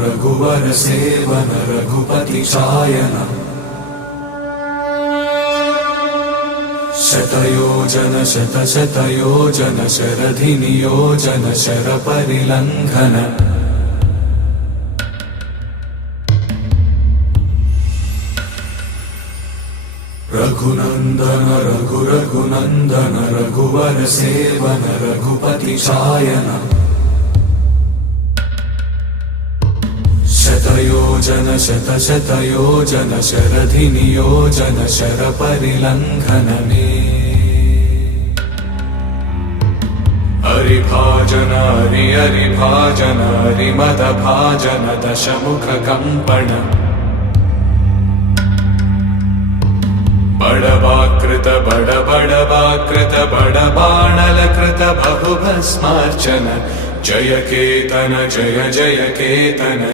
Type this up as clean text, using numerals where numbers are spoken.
रघुवर seven Raghupati चायन शतयोजन शतशतयोजन शरधि नियोजन sir परिलंघन Raghunandan Raghunandan रघुवर seven Raghupati चायन शतयोजन शतशतयोजन शरधि नियोजन sir परिलंघन हरिभाजन हरिभाजन हरिमद भाजन दशमुख कंपन बड़वाकृत बड़वाकृत बड़बाणलकृत बहुभस्मार्चन जय केतन जय जय केतन।